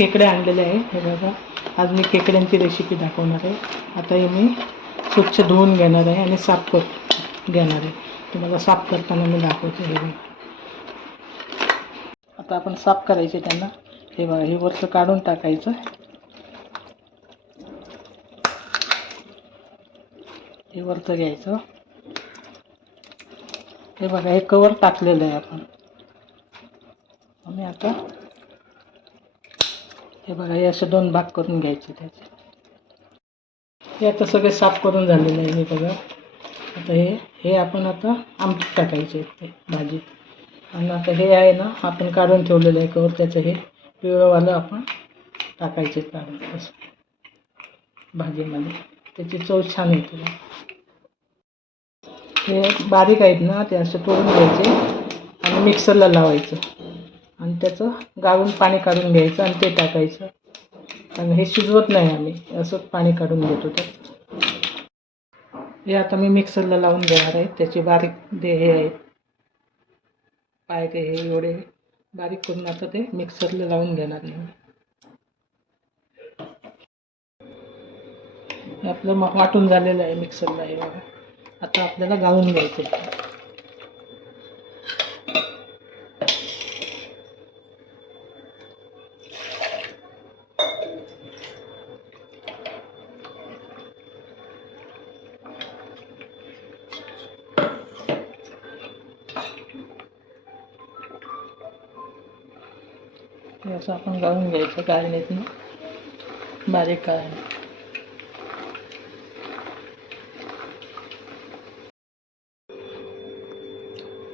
खेकडे आणलेले आहे हे बघा. आज मी खेकड्यांची रेसिपी दाखवणार आहे. आता हे मी स्वच्छ धुवून घेणार आहे आणि साफ कर घेणार आहे. तुम्हाला साफ करताना मी दाखवते हे बघा. आता आपण साफ करायचे त्यांना. हे बघा हे वरचं काढून टाकायचं. हे वरचं घ्यायचं. हे बघा हे कवर टाकलेलं आहे आपण. आम्ही आता हे बघा हे असे दोन भाग करून घ्यायचे त्याचे. हे आता सगळे साफ करून झालेलं आहे हे बघा. आता हे हे आपण आता आमटीत टाकायचे आहेत ते भाजीत. आणि आता हे आहे ना आपण काढून ठेवलेलं आहे कवर त्याचं हे पिवळंवालं आपण टाकायचे काढून असं. भाजीमध्ये. त्याची चव छान येते हे बारीक आहेत ना ते असे तोडून घ्यायचे आणि मिक्सरला लावायचं. आणि त्याचं गाळून पाणी काढून घ्यायचं आणि ते टाकायचं. आणि हे शिजवत नाही आम्ही असंच पाणी काढून घेतो त्यात हे आता मी मिक्सरला लावून घेणार आहे. त्याचे बारीक दे हे आहेत पाय ते हे एवढे बारीक करून आता ते मिक्सरला लावून घेणार आहे हे आपलं मग वाटून झालेलं आहे मिक्सरला हे बघा. आता आपल्याला गाळून घ्यायचं हे असं आपण गाळून घ्यायचं गाळणीतनं. बारीक गाळणी.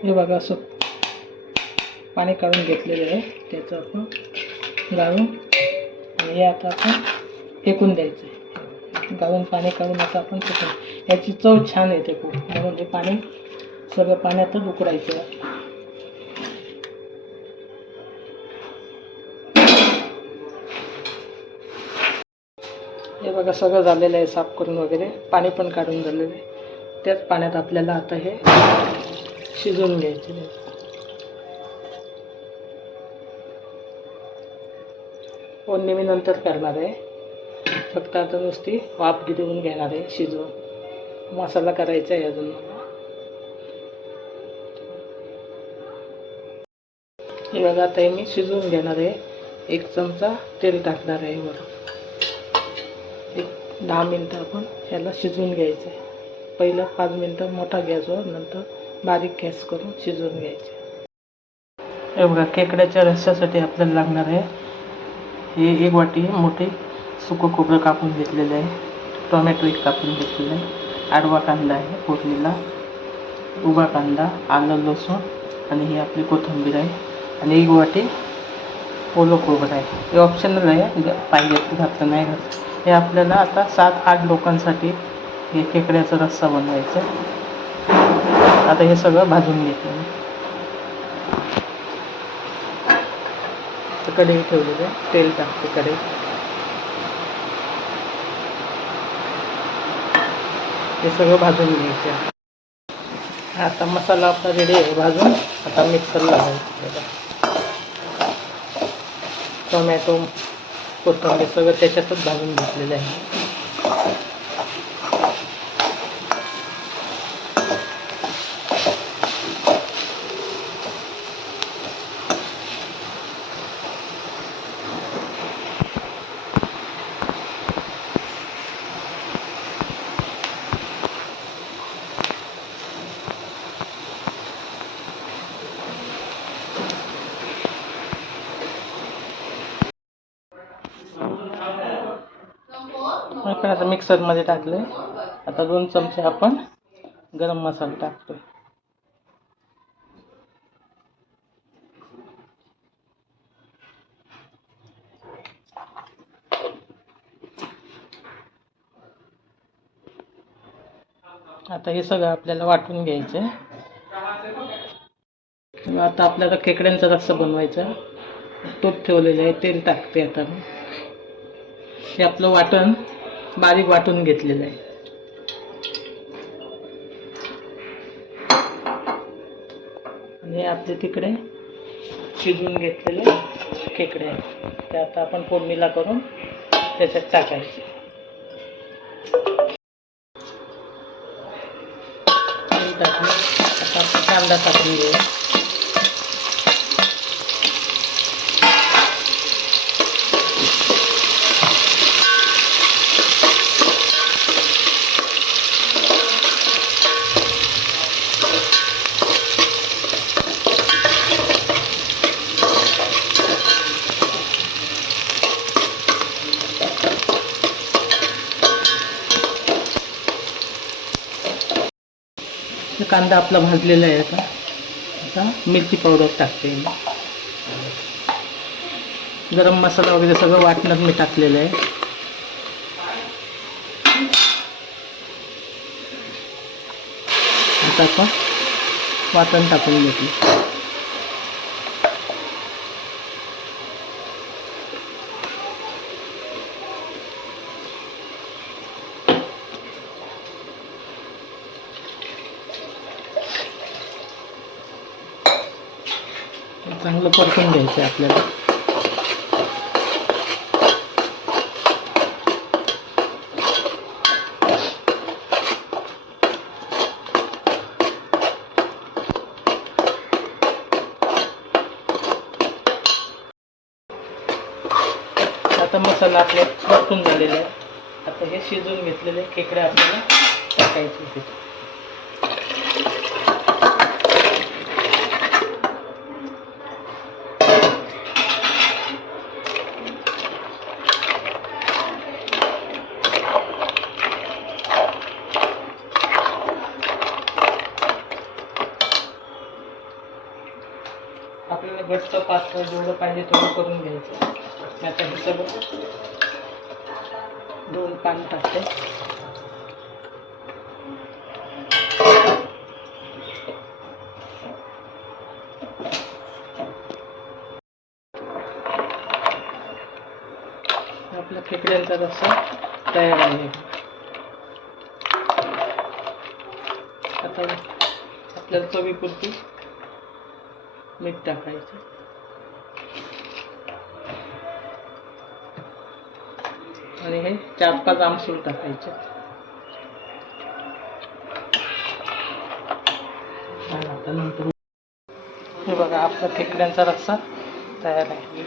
हे बघा असं पाणी काढून घेतलेलं आहे. त्याचं आपण गाळून आणि हे आता आपण फेकून द्यायचं आहे गाळून पाणी काढून आता आपण फेकून. याची चव छान येते खूप. म्हणून हे पाणी सगळं पाण्यातच उकडायचं. हे बघा सगळं झालेलं आहे साफ करून वगैरे. पाणी पण काढून झालेलं आहे. त्याच पाण्यात आपल्याला आता हे शिजवून घ्यायचे. आहे. मी नंतर करणार आहे. फक्त आता नुसती वाफ गिरवून घेणार आहे शिजवून. मसाला करायचा आहे अजून. मला हे बघा आता हे मी शिजवून घेणार आहे. एक चमचा तेल टाकणार आहे वर दहा मिनटं आपण ह्याला शिजवून घ्यायचं. आहे पहिलं पाच मिनटं मोठा गॅसवर नंतर बारीक गॅस करून शिजवून घ्यायचे. हे बघा खेकड्याच्या रस्स्यासाठी आपल्याला लागणार आहे. हे एक वाटी मोठी सुकं खोबरं कापून घेतलेलं आहे. टोमॅटो एक कापून घेतलेलं आहे. आडवा कांदा आहे फोडणीला. उभा कांदा आलं लसूण आणि ही आपली कोथिंबीर आहे. आणि एक वाटी ओलं खोबरं आहे हे ऑप्शनल आहे. पाहिजे घातलं नाही घातलं. हे आपल्याला आता सात आठ लोकांसाठी हे खेकड्याचा रस्सा बनवायचा आहे. आता हे सगळं भाजून घेते मी. कढई ठेवलेली आहे. तेल टाकते कढई. हे सगळं भाजून घ्यायचं आहे. आता मसाला आपला रेडी आहे. भाजून आता मिक्सर लावायचं टोमॅटो कोथिंबीर सगळं त्याच्यातच भाजून घेतलेलं आहे. आपण आता मिक्सरमध्ये टाकले आता दोन चमचे आपण गरम मसाला टाकतोय. आता हे सगळं आपल्याला वाटून घ्यायचं आहे आता आपल्याला खेकड्यांचा रस्सा बनवायचा. तूप ठेवलेलं आहे तेल टाकते आता मी. हे आपलं वाटण. बारीक वाटून घेतलेलं आहे. आणि आपले तिकडे शिजवून घेतलेले खेकडे आहेत. ते आता आपण फोडणीला करून त्याच्यात टाकायचे. आता आपण कांदा टाकून घेऊया कांदा आपला भाजलेला आहे आता. आता मिरची पावडर टाकते मी. गरम मसाला वगैरे सगळं वाटणात मी टाकलेलं आहे. आता आपण वाटण टाकून घेतलं. चांगलं परतून घ्यायचं आहे आपल्याला. आता मसाला आपले परतून झालेला आहे. आता हे शिजवून घेतलेले खेकडे आपल्याला टाकायचे होते आपल्याला घट्ट पातळ जेवढं पाहिजे तेवढं करून घ्यायचं. मी आता हे सगळं दोन पान टाकते. आपला खेकड्यांचा रस्सा तयार आहे. आता आपल्याला चवीपुरती मीठ टाकायचं. आणि हे चार पाच आमसूल टाकायचे. नंतर हे बघा आपला खेकड्यांचा रस्सा तयार आहे.